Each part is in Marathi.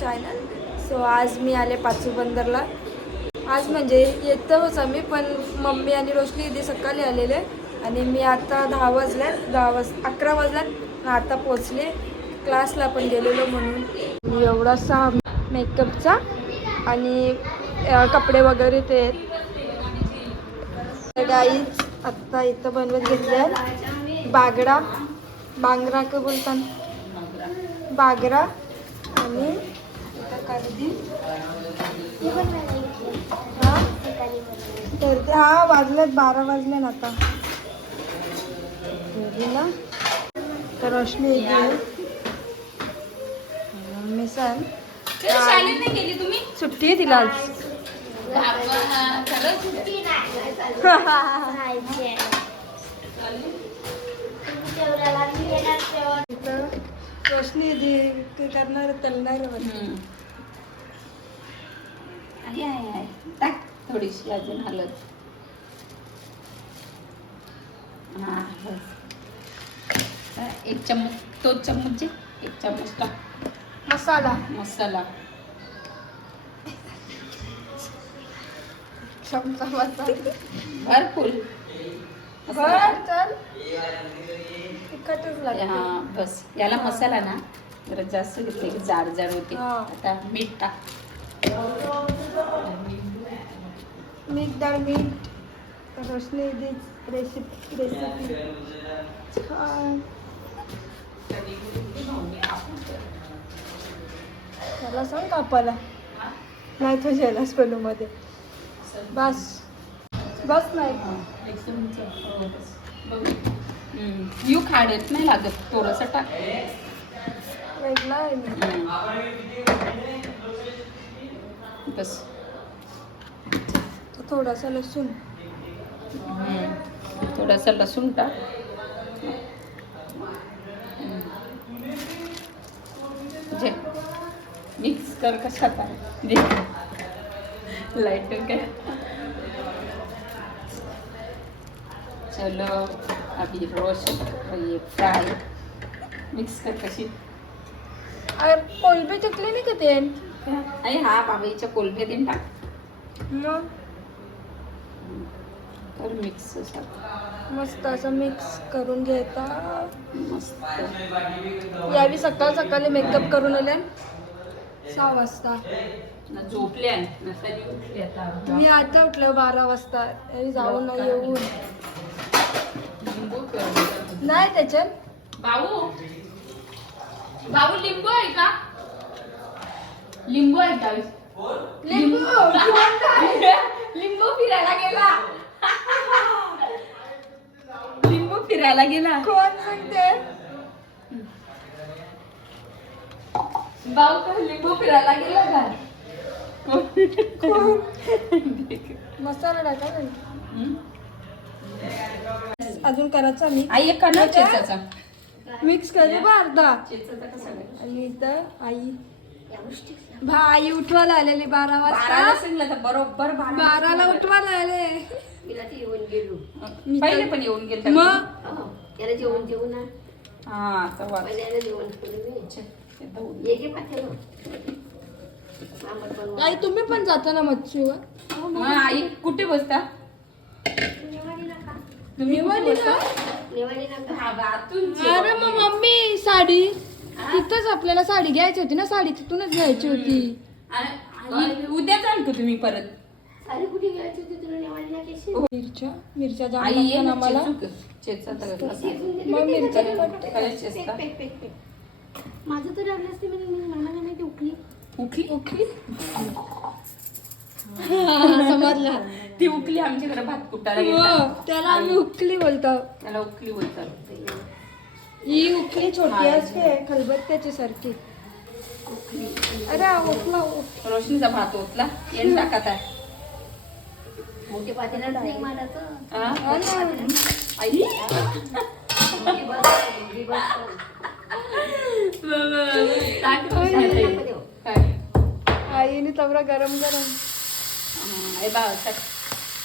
चॅनल सो आज मी आले पाचू बंदरला. आज म्हणजे येतोच आम्ही पण मम्मी आणि रोशनी इथे सकाळी आलेले. आणि मी आता दहा वाजल्यात दहा वाज अकरा वाजल्यात. आता पोचले क्लासला पण गेलेलो म्हणून. एवढासा मेकअपचा आणि कपडे वगैरे ते. आहेत गाईच आत्ता इथं बनवत घेतले बागडा. बांगरा का बोलतात बागरा आणि तर ते हा वाजलेत बारा वाजले ना आता ना. तर रोशनी येते तुम्ही? सुट्टी आहे तिला आज. रोशनी ते. करणार तलणार. आहे आहे आहे. टाक थोडीशी अजून हलत. हा बस एक चम्मच तोच चम्मच एक चम्मच टाक. मसाला. मसाला. चमचा मसाला. भरपूर. बर चल तिखटच हा बस. याला मसाला ना जरा जास्त घेतले जाड जाड होते. आता मीठ टाक. मीठ डाळ मीठ रोशनी येते रेसिपी रेसिपी छान. मला सांग कापाला नाही तो जेलासमध्ये बस. बस नाही. यू खाडत नाही लागत थोडस टाक. वेगळा आहे बस। तो थोडासा लसूण. थोडासा लसूण टाक. जे मिक्स कर कशात आहे दे लाइट काय? चलो अभी रोस्ट ये फ्राय मिक्स कर कशी? अरे कोलबी चकली नाही का ते? आई हा बाबाईच्या कोलबे देऊन टाक. मग? कर मिक्स मस्त असं मिक्स करून घेता मस्त. यावी सकाळ सकाळी मेकअप करून आले. सहा वाजता. तरी आता. मी आता उठले बारा वाजता. जाऊन नाही येऊन. नाही त्याच्यात. भाऊ? भाऊ लिंबू आहे का? लिंबू आहे का लिंबू. लिंबू. फिरायला गेला. लिंबू फिरायला गेला. कोण सांगते भाऊ का लिंबू फिरायला गेला का? कोण? मसाला टाका? अजून करायचा मी आई एक चेचाचा. मिक्स करे बा अर्धा? आणि इथं आई. भा आई उठवायला आलेली बारा बाराला वाजता तर बरोबर बारा बाराला उठवायला आले. मी पहिले तर- पण येऊन गेले मग? जेवण ना. हा जेवण केलं मी छे, ते तर ये घे पाठवलं आंबट बनवा आई तुम्ही पण जाता ना मच्छीवर? मग आई कुठे बसता? नेवाडी नका तुम्ही? का? हा, अरे मग मम्मी साडी तिथंच आपल्याला साडी घ्यायची होती ना साडी तिथूनच घ्यायची होती. आणि- आणि उद्या जाल का तुम्ही परत? अरे कुठे घ्यायची होती? तुला नेवाडीला केशी? मिरच्या मिरच्या जाम आई ये लागतात ना आम्हाला चेचू कर. चेचा तर घातला. मग मिरच्या कट. खरंच चेचता. पेक पेक पेक पेक. माझं तर लागलं असते म्हणजे मी मला नाही माहिती उठली उकली उकली समजला. ती उकली आमच्याकडे भात कुटायला हो, गेला. त्याला आम्ही उकली बोलतो. त्याला उकली बोलतात. ही उकली छोटी असते खलबत्त्याची सारखी. अरे उक- रोशनीचा भात ओतला. येण टाकत आहे. मोठे पातेल्यात नाही. आई. आई. आईने तवरा गरम गरम. हा, हे बा असं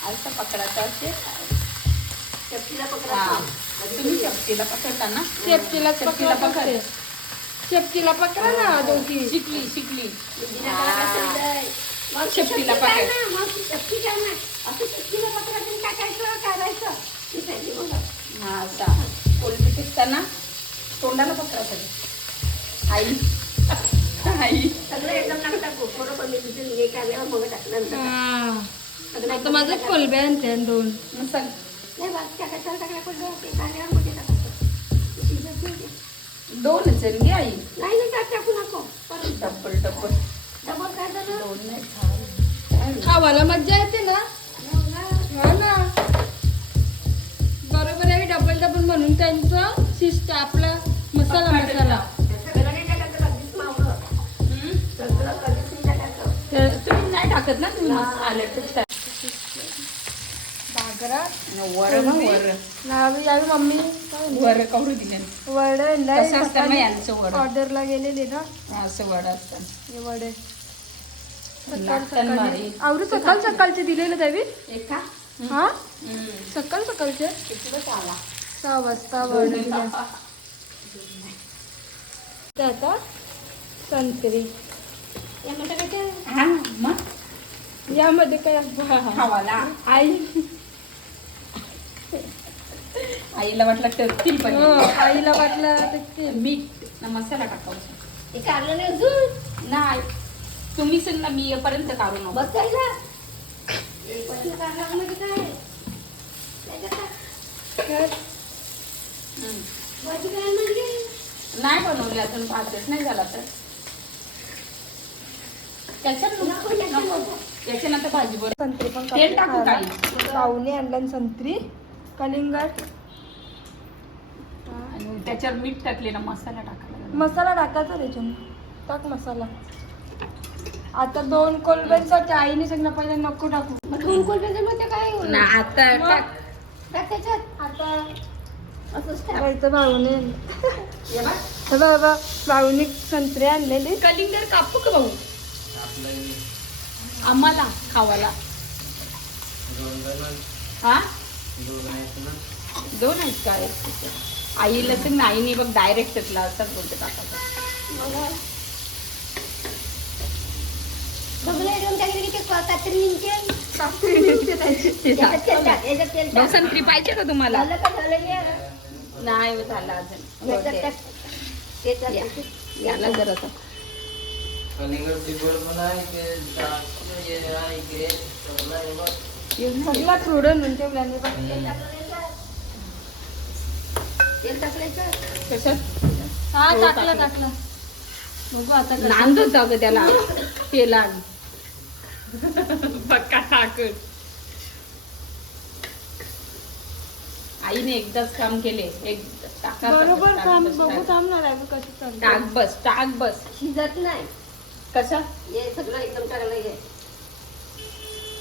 असं पकडायचं असे चपटीला हा. पकडा तुम्ही चपटीला पकडता ना शेपटीलाच शेपटीला पकडत पकड. शेपटीला पकडा ना दोघी शिकली शिकली मग शेपटीला शेपटी काय पकड. काय. असं. हा आता कोलबी टिकताना तोंडाला पकडायचं आई आई सगळं एकदम नका टाकू. बरोबर मी तुझे हे काढल्यावर मग टाकलं. हा. आता एकदम माझं नका टाकू. कोलबे आणते आणि दोन मग सग नाही, बाकी टाकायचं, टाकल्या पण ते काढल्यावर टाकायचं. शिजत नाही दोनच आहे घे आई. नाही नाही टाक टाकू नको परत डब्बल डब्बल डबल काय झालं दोन नाही खावाला मज्जा येते ना? हा ना. बरोबर आहे डबल डबल म्हणून त्यांचं शिस्त आपला मसाला मसाला. तुम्ही नाही टाकत ना तुम्ही आले बागरा वर ना वर. नावी यावी मम्मी. काय म्हणते? वर कवरू दिले वडे कसं असतं मग यांचं वडं? ऑर्डरला गेलेले ना. असं वड असतं. हे वडे सकाळ लागतं सकाळी भारी. आवरू सकाळ सकाळचे दिलेले एक? का हा? हम्म. सकाळ सकाळचे? आला? सहा वाजता वडे. दिले ते आता संत्री. यामध्ये काय काय? हा मग? यामध्ये काय? खावाला. आई. आईला वाटलं हो, पण आईला वाटलं ते ते मीठ ना मसाला टाकायचा हे काढलं नाही अजून? नाही. तुम्ही सांग ना मी येईपर्यंत काढू नको बस काय? नाही बनवली अजून भातच नाही झाला तर. त्याच्यात याच्यानंतर भाजी बनव संत्री पण तेल टाकू खायला. काही पाहुणे आणलं आणि संत्री. कलिंगड. आणि त्याच्यावर मीठ टाकले ना मसाला टाकायला. मसाला टाकायचा त्याच्यात टाक मसाला. आता दोन कोलब्यांसाठी आईने सांगितलं पहिले नको टाकू. मग दोन कोलब्याचं मग ते काय ना आता मग? टाक. टाक त्याच्यात. आता असंच टाक. भाऊने हे बघ. हे बाबा भाऊने संत्री आणलेली. कलिंगड कापू का भाऊ? आम्हाला खावाला हा? दोन आहेत का? एक? आईला सांग ना आईने बघ डायरेक्ट घेतला असतात बोलते काका. संत्री पाहिजे का तुम्हाला? झालं हे? नाही झालं अजून. याला जरा कलिंगड तिखट पण आहे ते जास्त आहे ते सगळं. तेल टाकल्याचं? कशात? हा टाकलं टाकलं. बघू आता कसं. नांद होता. ग त्याला. तेलान पक्का टाकत आईने एकदाच काम केले. एक टाका बरोबर थांब बस, बघू. थांबणार आहे कसं. टाक बस टाक बस. शिजत नाही. कशा हे सगळं एकदम टाकलं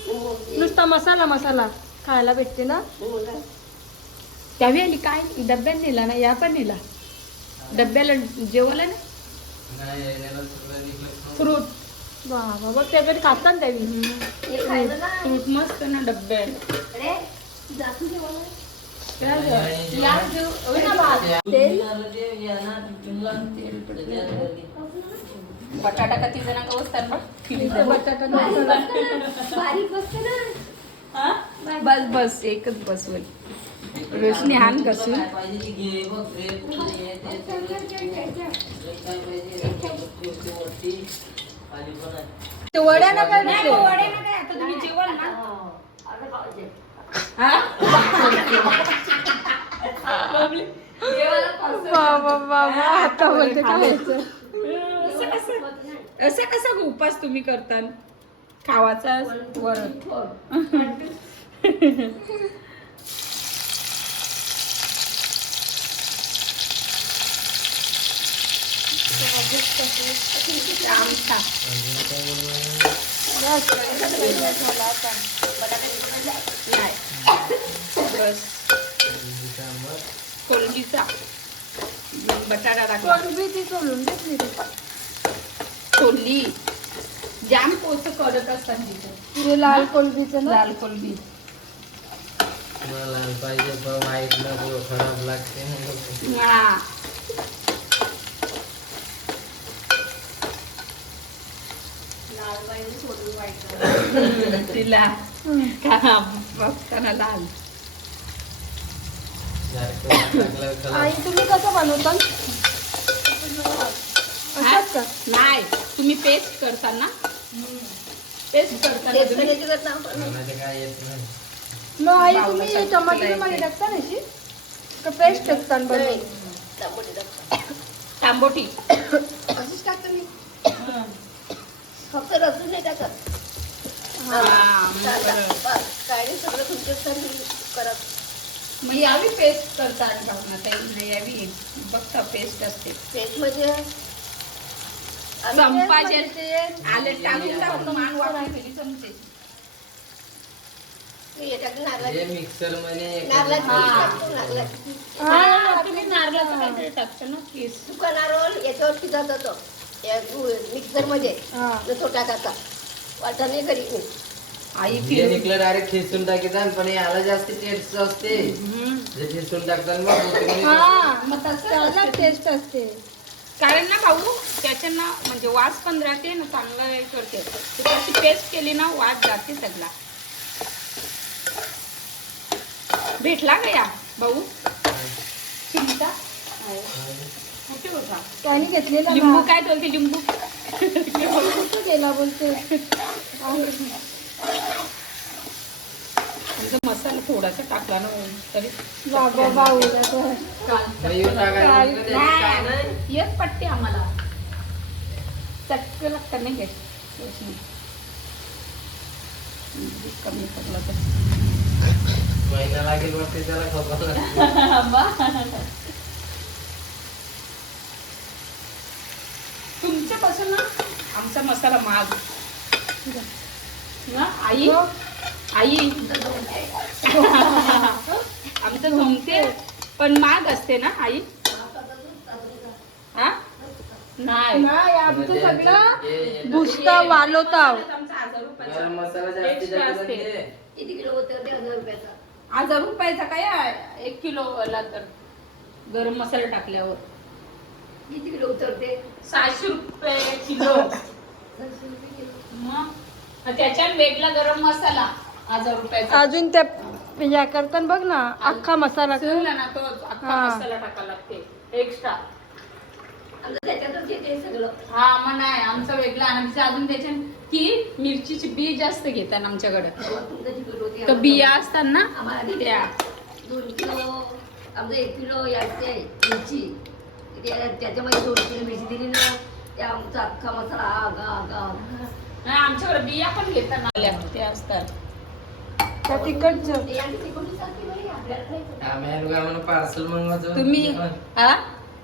नुसता मसाला मसाला. खायला भेटते ना? त्यावेळी आली काय? डब्यात नेला ना या पण नेला. डब्याला जेवायला ना. फ्रूट. बाबा बघ त्याकडे खातात त्यावी हे खायचं ना. फ्रूट मस्त ना डब्यात. अरे जास्त जेवण या ग- या जेव- होय ना भात. तेल? झालं ते याला टिफिनला तेल पडलं. बटाटा का तिचं ना बसतात इथे बटाटा बारीक. बसतं ना. बस बस एकच बसवेल रोशनी हान कसून. काय काय वड्या ना काय नाही, भेटले? वडे नाही काय, आता तुम्ही जेवण ना. हा? बाबा बाबा आता बोलते कसं असं कसा उपास तुम्ही करता खावाचा. कोलबीचा. बटाटा टाकला. कोलबी ती सोलून घेतली छोली जाम पोच करत असतात तिथे हे लाल कोलबीच लाल कोलबी लाल पाहिजे वाईट नको खराब लागते हा तिला बघताना लाल आई तुम्ही कसं बनवता का नाही तुम्ही पेस्ट करता ना पेस्ट करताना तेच तुम्ही करायची करता आपण. काय येत नाही. मग आई तुम्ही टाकायचं. मध्ये टाकता ना अशी? का पेस्ट टाकता बनवून. तांबोटी अशीच टाकतो मी. फक्त रसून नाही टाकत. हा. बरं. काय नाही सगळं तुमच्यासाठी करत. मग यावी पेस्ट करतात भावना. ताई यावी बघता पेस्ट असते. पेस्ट म्हणजे संपाचे ते- आले टाकून टाकून मान वाटली गेली चमचे ते टाकलं नारळाची. मिक्सरमध्ये नारळाची हा. पेस्ट टाकतो, नारळाची. हा, तुम्ही नारळाचं काहीतरी टाकता ना? केस सुका नारळ याच्यावर शिजत होतो. या मिक्सरमध्ये. हा. न तो टाकायचा वाटा नाही करीत मी आई निघलं डायरेक्ट खेचून टाकतात पण याला जास्त टेस्ट असते. जे खेचून टाकतात मग हा. टेस्ट असते. कारण ना भाऊ त्याच्या ना म्हणजे वास पण राहते ना चांगलं हे करते त्याची पेस्ट केली ना वास जाते सगळा. भेटला का या भाऊ? चिंता कुठे होता? त्याने घेतलेला लिंबू. काय बोलते लिंबू? गेला बोलते आमचा मसाला थोडासा टाकला ना तरी बाबा नाही पट्टे आम्हाला. चटकं लागतं नाही काय कमी पडला तर. महिना लागेल वाटते त्याला खबर तुमच्यापासून ना आमचा मसाला माग. ना आई? हो. आई. आमचं जमते पण माग असते ना आई? हा? नाही. नाही आमचं म्हणजे सगळं भुसता वालवताव आमचा हजार रुपयाचा. काय? एक किलो वाला तर. गरम मसाला टाकल्यावर. किती किलो उतरते सहाशे रुपये किलो. मग त्याच्यात वेगळा गरम मसाला. हजार रुपयाचा. अजून त्या या करताना बघ ना अख्खा मसाला ठेवला ना तो अख्खा हा. मसाला टाकायला लागते एक्स्ट्रा आमचं त्याच्यातच येते सगळं. हा मग नाही आमचा वेगळा आणि आमचं अजून त्याच्यात की मिरचीची बी जास्त घेतात आमच्याकडे. तुमचं होते तर बिया असतात ना आम्हाला? त्या. दोन किलो आमचं एक किलो याचे मिरची. त्या- त्याच्यामध्ये दोन किलो मिरची दिली ना त्या आमचा अख्खा मसाला आग आग आग. नाही आमच्याकडे बिया पण घेतात ना आल्या, ते असतात. त्या तिकडचं. पार्सल तुम्ही हा.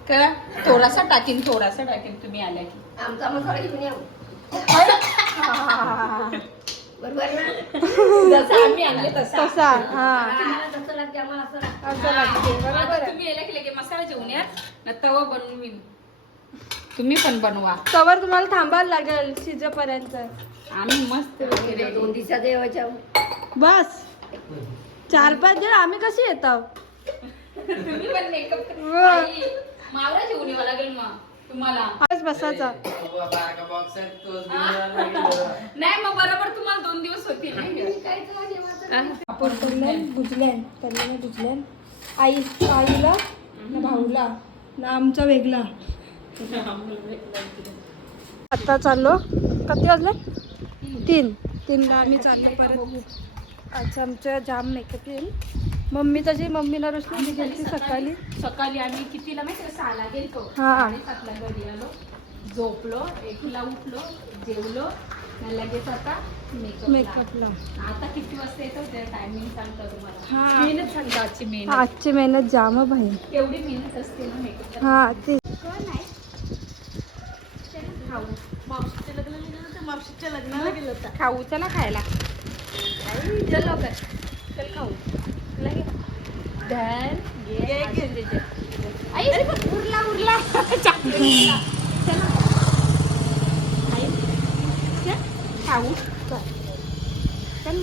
का थोडासा टाकीन थोडासा टाकीन तुम्ही आल्या की. आमचा मसाला घेऊन या बरोबर ना? जसं आम्ही आणले तसा तसा हा. तसं लागते आम्हाला असं लागतं. असं लागते बरोबर आता आहे. तुम्ही यायला की मसाला जेवून या ना तवा बनवून तुम्ही पण बनवा. तवर तुम्हाला थांबायला लागेल शिजेपर्यंत. आम्ही मस्त वगैरे दोन दिवसात येवायच्या बस. चार पाच दिवस आम्ही कशी येतो? आज बसायचा. नाही मग बरोबर तुम्हाला दोन दिवस होतील नाही का? काय तर जेवायचं. हा? आपण तळलं भुजल्यान तळल्याने भुजल्यान आई आईला ना भाऊला ना आमचा वेगळा. आता चाललो. किती वाजले? तीन. तीनला आम्ही चाललो परत. अच्छा आमचं जाम मेकअप येईल. मम्मी तशी मम्मीला रोशनी गेली सकाळी. सकाळी. आम्ही कितीला माहिती का? सहाला गेलतो. हा. साडेसातला घरी आलो. झोपलो एकला उठलो जेवलो. आणि लगेच आता मेकअप मेकअपला आता किती वाजता येतो? ते टायमिंग सांगतो तुम्हाला. हा. मेहनत सांगतो आजची मेहनत. आजची मेहनत जाम आहे भाई. केवढी मेहनत असते ना मेकअप हा ते. खाऊ. चला खायला. चल लवकर. चल खाऊ. चला घे. दे. आई, उरला उरला. खाऊ. चल.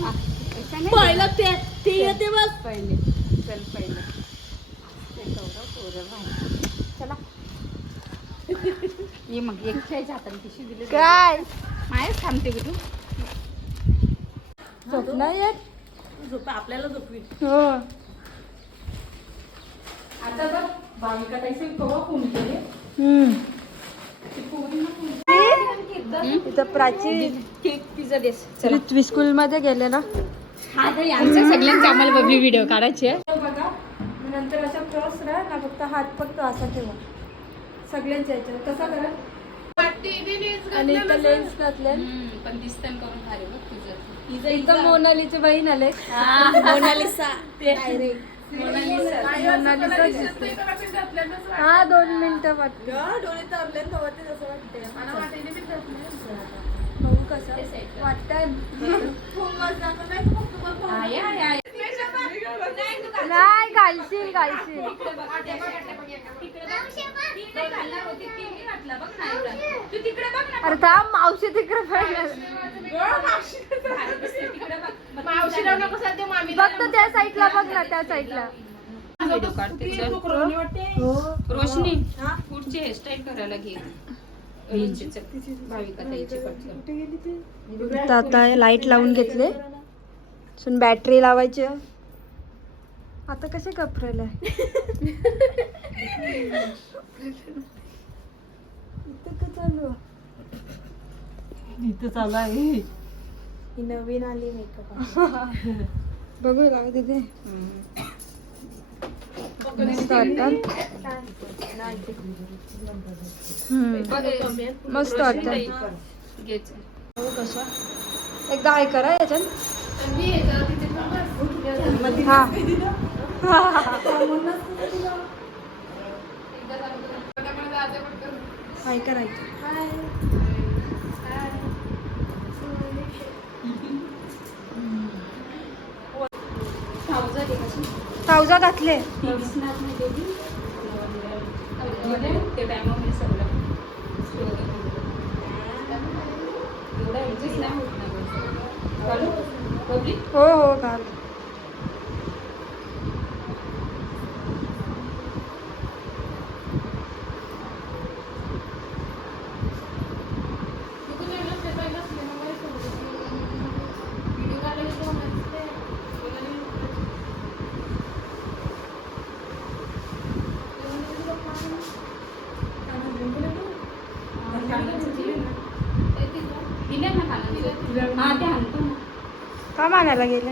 पहिलं ते ते येते बस. पहिले. चल पहिले. ते गौरव पोरं बाहेर. चला. ये मग एक हाताने पिशवी दिली. काय मायच थांबते की तू झोपला येत? झोप आपल्याला झोपवी. हो. आता बघ भाविका फोन केले? इथं प्राची पृथ्वी स्कूल मध्ये गेले ना? हा ताई आमच्या सगळ्यांचे आम्हाला बबली व्हिडिओ काढायचे आहे. बघा नंतर अशा क्रॉस राहा ना फक्त हात फक्त असा ठेवा. सगळ्यांच्या याच्यावर. कसा करा? आणि लेन्स घातले पण दिसतं करून भारी बघ तुझं. इथं मोनालीची बहीण आले मोनालिसा. हा दोन मिनिटं वाटते नाही. घालशील घालशील. तू तिकडे बघ ना अरे थांब मावशी तिकडे तर त्या साईडला बघ ना त्या साईडला. हो? रोशनी पुढची हेअरस्टाईल करायला घे. आता लाइट लावून घेतले. सुन बॅटरी लावायची. आता कसे कपरेल चालू इथं चालू आहे. ही नवीन आली मेकअप बघू लाव तिथे मस्त कसं एकदा हाय करा याच्यात. हा. हाय करायचं. Trouser घे घातले. हो हो नाही baby. मध्ये ते बॅगमध्ये सगळं. एवढं adjust नाही होत ना गं. घालू? बबली? हो हो घाल दिले ना कानाचं? हा, ते आणतो ना. का मानायला गेले.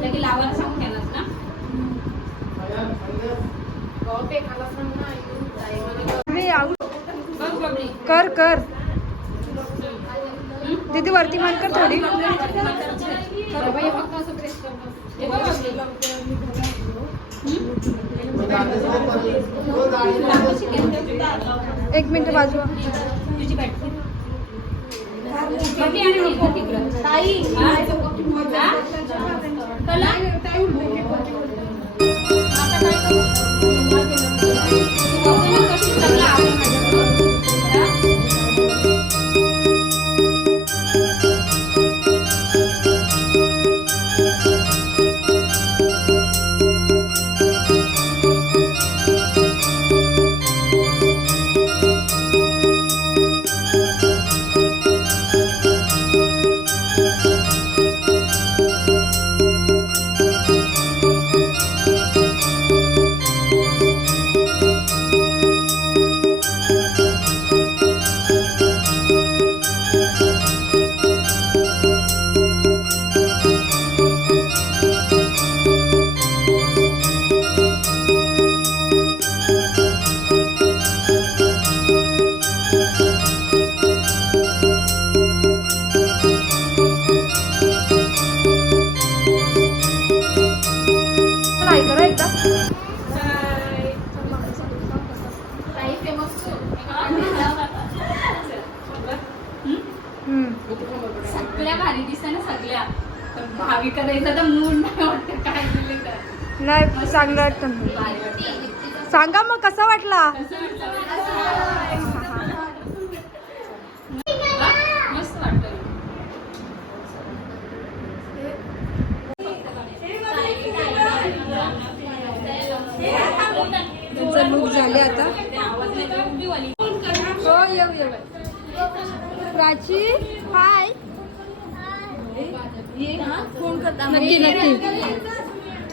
लगे लावायला सांगून ना. कर कर. दीदी वरती मान कर थोडी. एक मिनिट बाजूला. चला वाटतं. सांगा मग कसा वाटला? हा? झाले आता हो येऊ येऊ प्राची हाय फोन करता नक्की नक्की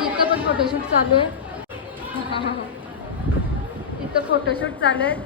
आणि इथं पण फोटोशूट चालू आहे. इथं फोटोशूट चालू आहे.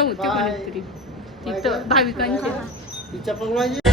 होते कोणीतरी. तिथं भाविकांचे.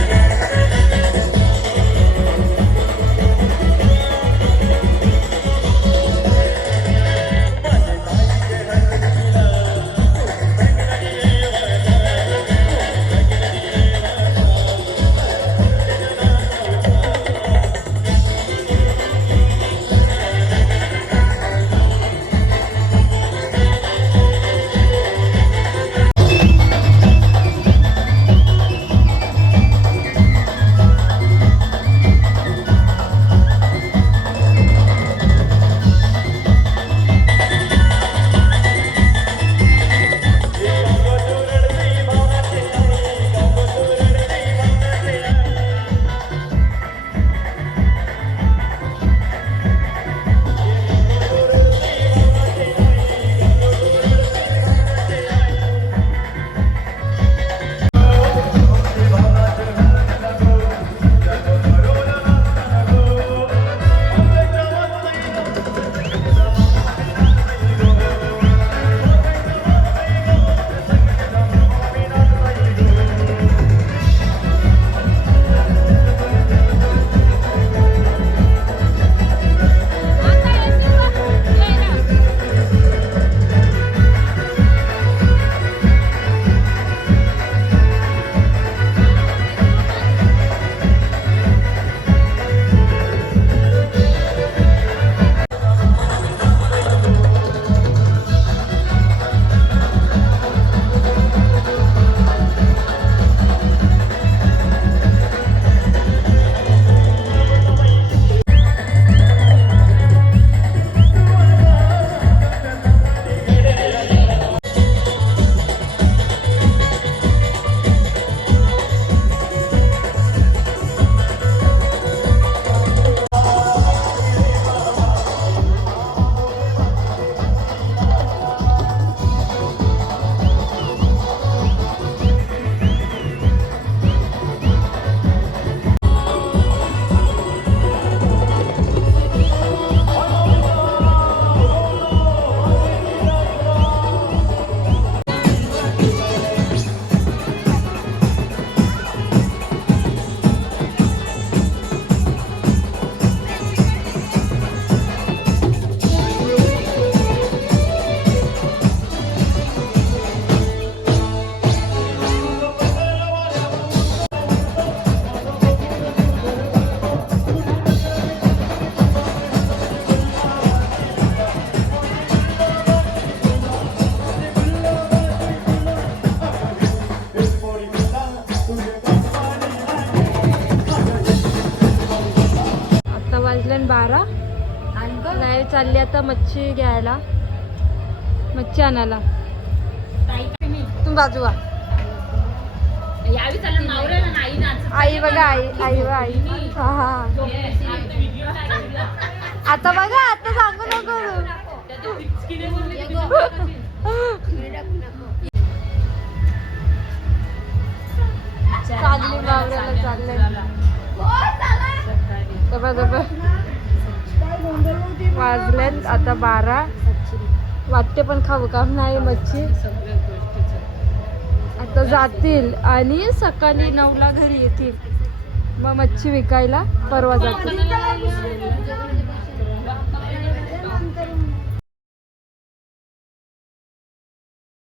बारा. नाही चालली आता मच्छी घ्यायला. मच्छी आणायला. तुम्ही बाजू व्हा. यावी चाललं नवऱ्याला नाही नाच आई बघा आई आई व आई. हा हा. आता बघा आता सांगू नको. चालली बावऱ्याला चाललंय दबा दबा वाजल्यात आता बारा. वाटते पण खाऊ काम नाही मच्छी. आता जातील. आणि सकाळी नऊला घरी येतील. मग मच्छी विकायला परवा जातील.